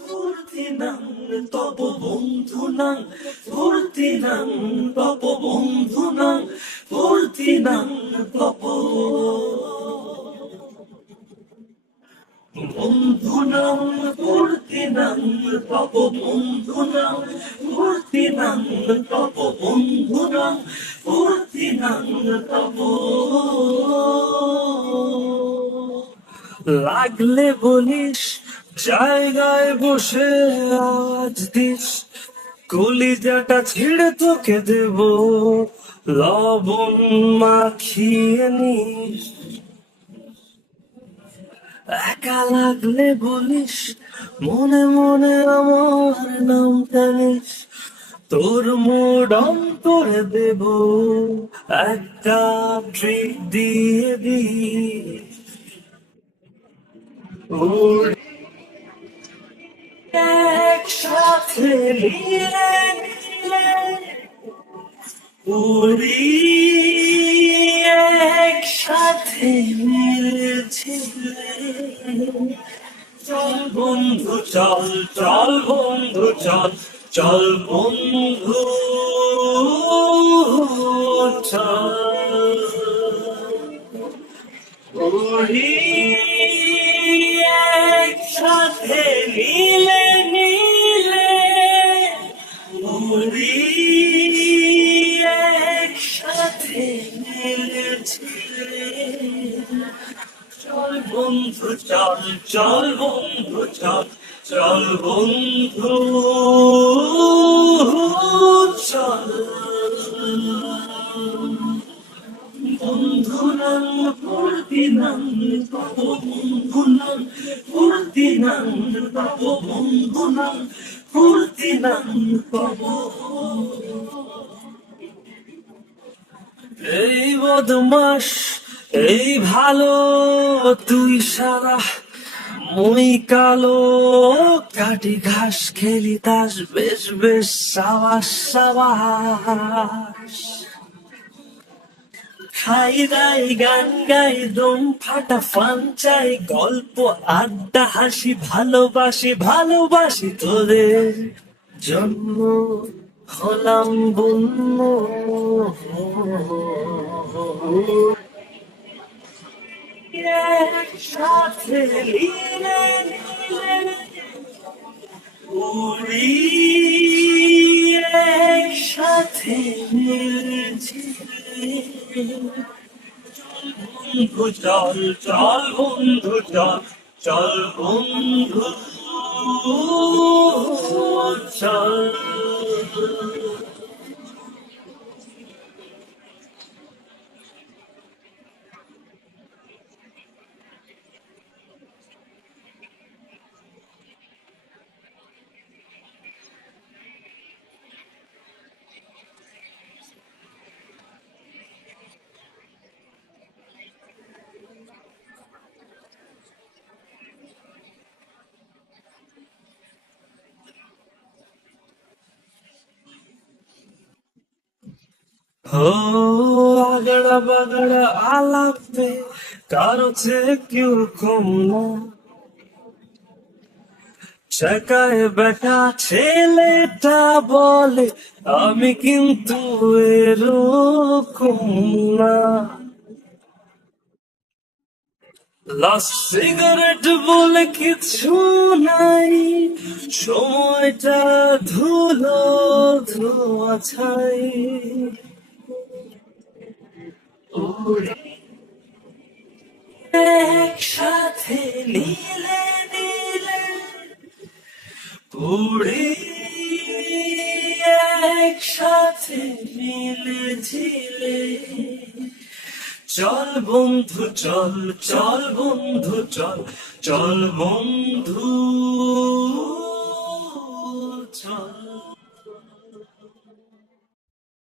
ফুর্তি নাং তব বন্ধু নাং ফুর্তি নাং তব বন্ধু নাং ফুর্তি নাং তব বন্ধু নাং ফুর্তি নাং তব বন্ধু নাং ফুর্তি নাং তব বন্ধু নাং ফুর্তি নাং তব লাগলে বলিস জায়গায় বসে আওয়াজ দিস কলিজাটা ছিঁড়ে তোকে দেব লবণ মাখিয়ে নিস একা লাগলে বলিস মনে মনে আমার নাম জানিস তোর মুড অন্তরে দেব একটা ট্রিট দিয়ে দিস একসাথে নিলে নিলে উড়ি একসাথে মিলেছিলে চল বন্ধু চল চল বন্ধু চল চল বন্ধু চল উড়ি একসাথে নিলে নিলে উড়ি একসাথে মিলেছিলে চল বন্ধু চল চল বন্ধু চল চল বন্ধু চল বন্ধু নাং ফুর্তি নাং তব বন্ধু নাং ফুর্তি নাং তব বন্ধু নাং ফুর্তি নাং তব এই বদমাস এই ভালো তুই সারা মই কালো কাটি ঘাস খেলি তাস বেশ বেশ সাবাস সাবাস খাই দাই গান গাই দম ফাটা ফান চাই গল্প আড্ডা হাসি ভালোবাসি ভালোবাসি তোদের জন্ম হলাম বন্য একসাথে লীলে লীলে উড়ি একসাথে মিলেছিলে বন্ধু চল চল বন্ধু চল চল বন্ধু চল हो আগড়া বাগড়া আলাপে কারো চেয়ে কেউ কম না চাকায় বেটা ছেলেটা বলে আমি কিন্তু এরকম না লাস্ট সিগারেট বলে কিছু নাই সময়টা ধুলো ধোয়া ছাই একসাথে নীলে নীলে পড়ে একসাথে মিলেছিলে চল বন্ধু চল চল বন্ধু চল চল বন্ধু